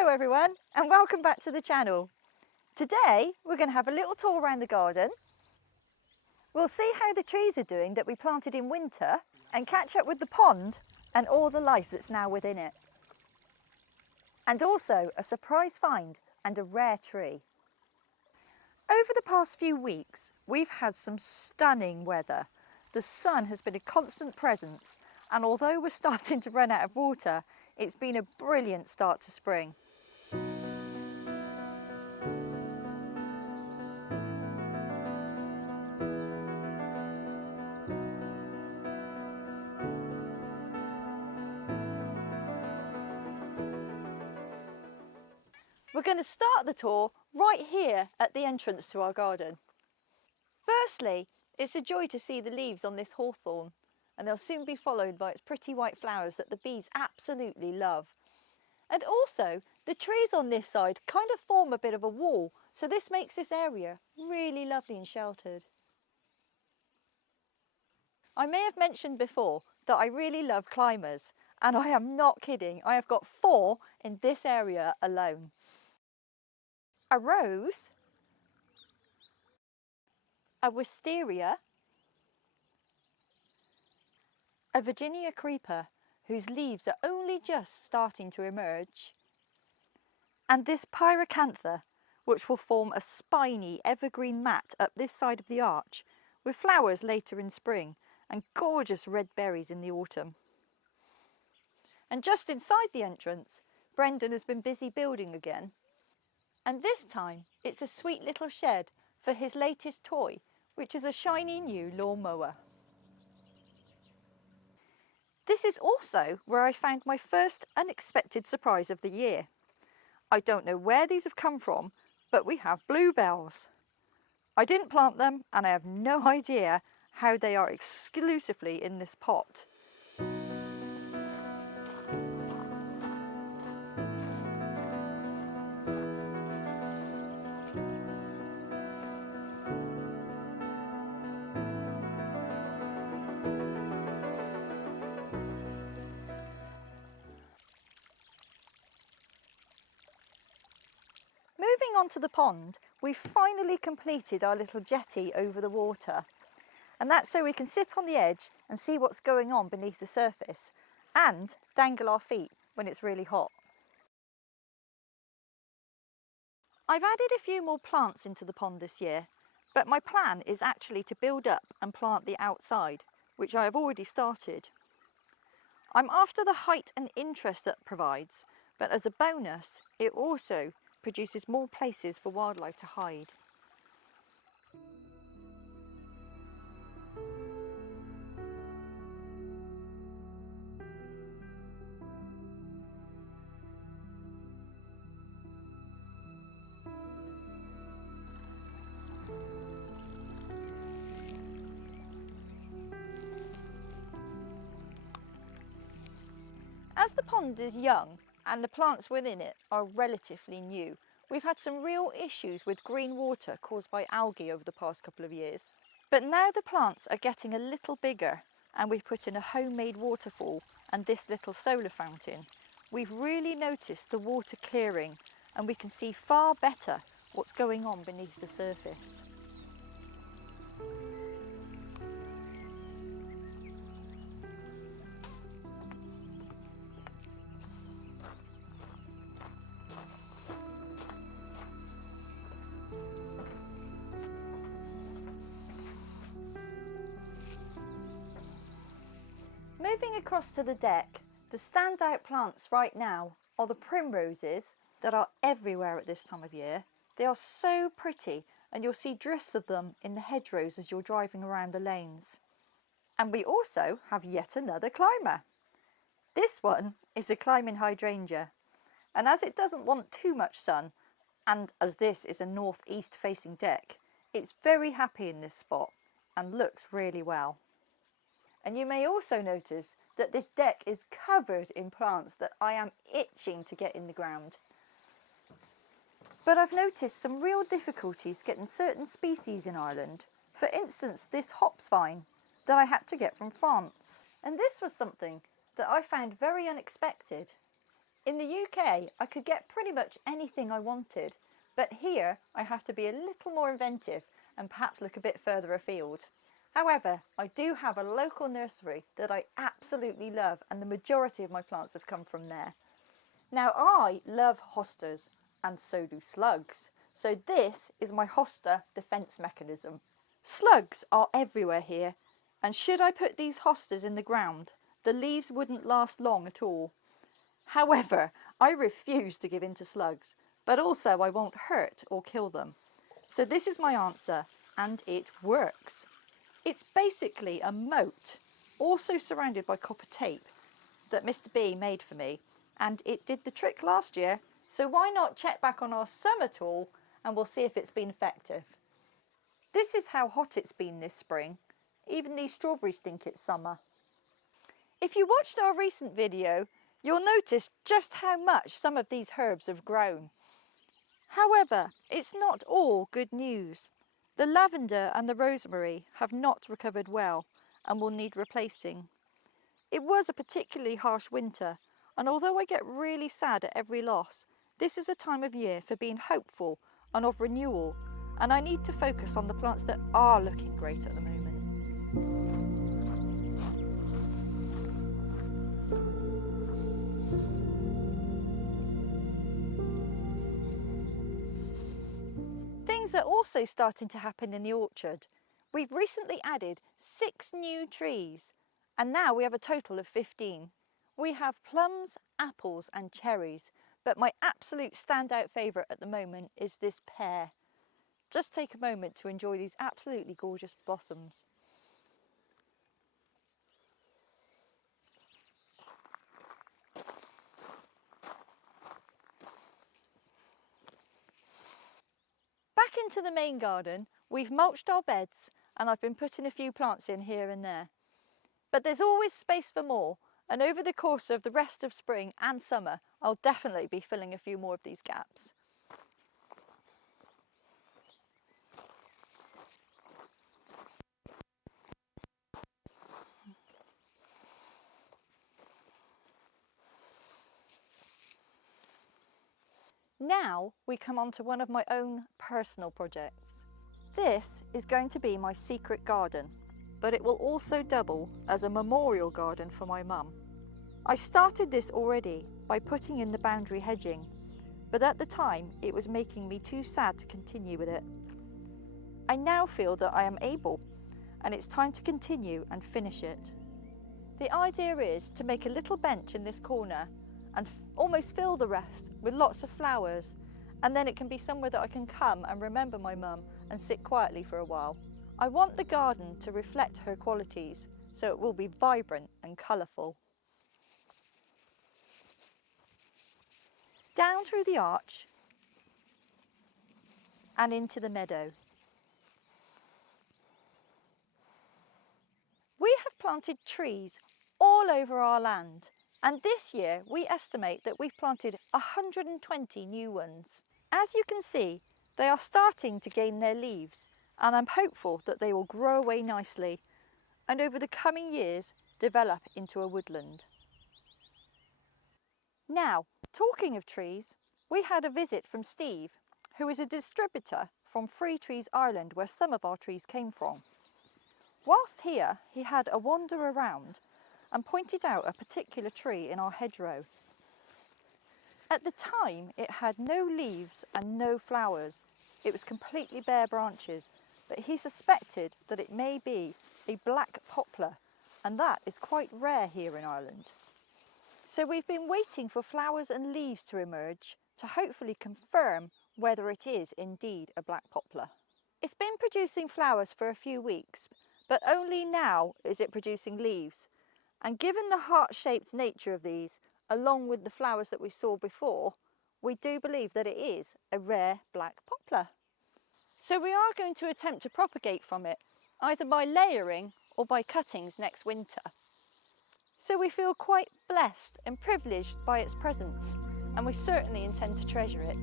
Hello everyone and welcome back to the channel. Today we're going to have a little tour around the garden. We'll see how the trees are doing that we planted in winter and catch up with the pond and all the life that's now within it. And also a surprise find and a rare tree. Over the past few weeks we've had some stunning weather. The sun has been a constant presence, and although we're starting to run out of water, it's been a brilliant start to spring. We're going to start the tour right here at the entrance to our garden. Firstly, it's a joy to see the leaves on this hawthorn, and they'll soon be followed by its pretty white flowers that the bees absolutely love. And also, the trees on this side kind of form a bit of a wall, so this makes this area really lovely and sheltered. I may have mentioned before that I really love climbers, and I am not kidding. I have got 4 in this area alone. A rose, a wisteria, a Virginia creeper whose leaves are only just starting to emerge, and this pyracantha, which will form a spiny evergreen mat up this side of the arch with flowers later in spring and gorgeous red berries in the autumn. And just inside the entrance, Brendan has been busy building again. And this time it's a sweet little shed for his latest toy, which is a shiny new lawnmower. This is also where I found my first unexpected surprise of the year. I don't know where these have come from, but we have bluebells. I didn't plant them and I have no idea how they are exclusively in this pot. Moving on to the pond, we've finally completed our little jetty over the water. And that's so we can sit on the edge and see what's going on beneath the surface and dangle our feet when it's really hot. I've added a few more plants into the pond this year, but my plan is actually to build up and plant the outside, which I have already started. I'm after the height and interest that provides, but as a bonus, it also produces more places for wildlife to hide. As the pond is young and the plants within it are relatively new, we've had some real issues with green water caused by algae over the past couple of years. But now the plants are getting a little bigger and we've put in a homemade waterfall and this little solar fountain, we've really noticed the water clearing and we can see far better what's going on beneath the surface. Moving across to the deck, the standout plants right now are the primroses that are everywhere at this time of year. They are so pretty and you'll see drifts of them in the hedgerows as you're driving around the lanes. And we also have yet another climber. This one is a climbing hydrangea, and as it doesn't want too much sun, and as this is a northeast facing deck, it's very happy in this spot and looks really well. And you may also notice that this deck is covered in plants that I am itching to get in the ground. But I've noticed some real difficulties getting certain species in Ireland. For instance, this hops vine that I had to get from France. And this was something that I found very unexpected. In the UK, I could get pretty much anything I wanted, but here I have to be a little more inventive and perhaps look a bit further afield. However, I do have a local nursery that I absolutely love, and the majority of my plants have come from there. Now, I love hostas, and so do slugs. So this is my hosta defence mechanism. Slugs are everywhere here, and should I put these hostas in the ground, the leaves wouldn't last long at all. However, I refuse to give in to slugs, but also I won't hurt or kill them. So this is my answer, and it works. It's basically a moat, also surrounded by copper tape, that Mr. B made for me, and it did the trick last year, so why not check back on our summer tool and we'll see if it's been effective. This is how hot it's been this spring. Even these strawberries think it's summer. If you watched our recent video, you'll notice just how much some of these herbs have grown. However, it's not all good news. The lavender and the rosemary have not recovered well and will need replacing. It was a particularly harsh winter, and although I get really sad at every loss, this is a time of year for being hopeful and of renewal, and I need to focus on the plants that are looking great at the moment. Things are also starting to happen in the orchard. We've recently added 6 new trees, and now we have a total of 15. We have plums, apples and cherries, but my absolute standout favourite at the moment is this pear. Just take a moment to enjoy these absolutely gorgeous blossoms. Back into the main garden, we've mulched our beds and I've been putting a few plants in here and there. But there's always space for more, and over the course of the rest of spring and summer, I'll definitely be filling a few more of these gaps. Now we come on to one of my own personal projects. This is going to be my secret garden, but it will also double as a memorial garden for my mum. I started this already by putting in the boundary hedging, but at the time it was making me too sad to continue with it. I now feel that I am able, and it's time to continue and finish it. The idea is to make a little bench in this corner and almost fill the rest with lots of flowers, and then it can be somewhere that I can come and remember my mum and sit quietly for a while. I want the garden to reflect her qualities, so it will be vibrant and colourful. Down through the arch and into the meadow. We have planted trees all over our land, and this year we estimate that we've planted 120 new ones. As you can see, they are starting to gain their leaves, and I'm hopeful that they will grow away nicely and over the coming years develop into a woodland. Now, talking of trees, we had a visit from Steve, who is a distributor from Free Trees Ireland, where some of our trees came from. Whilst here, he had a wander around and pointed out a particular tree in our hedgerow. At the time, it had no leaves and no flowers. It was completely bare branches, but he suspected that it may be a black poplar, and that is quite rare here in Ireland. So we've been waiting for flowers and leaves to emerge to hopefully confirm whether it is indeed a black poplar. It's been producing flowers for a few weeks, but only now is it producing leaves. And given the heart-shaped nature of these, along with the flowers that we saw before, we do believe that it is a rare black poplar. So we are going to attempt to propagate from it, either by layering or by cuttings next winter. So we feel quite blessed and privileged by its presence, and we certainly intend to treasure it.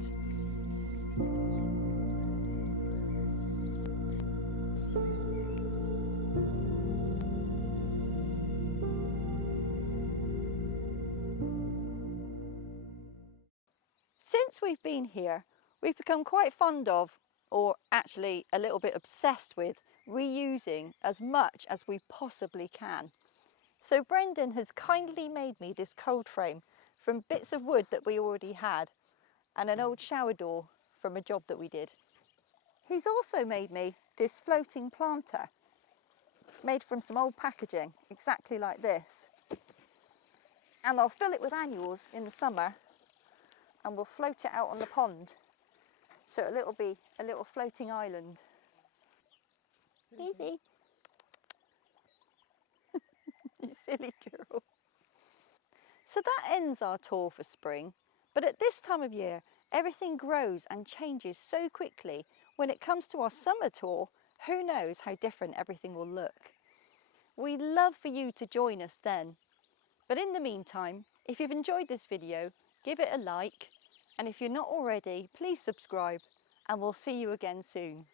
since we've been here, we've become quite fond of, or actually a little bit obsessed with, reusing as much as we possibly can. So Brendan has kindly made me this cold frame from bits of wood that we already had and an old shower door from a job that we did. He's also made me this floating planter made from some old packaging, exactly like this. And I'll fill it with annuals in the summer and we'll float it out on the pond. So it'll be a little floating island. Easy. You silly girl. So that ends our tour for spring. But at this time of year, everything grows and changes so quickly. When it comes to our summer tour, who knows how different everything will look. We'd love for you to join us then. But in the meantime, if you've enjoyed this video, give it a like. And if you're not already, please subscribe and we'll see you again soon.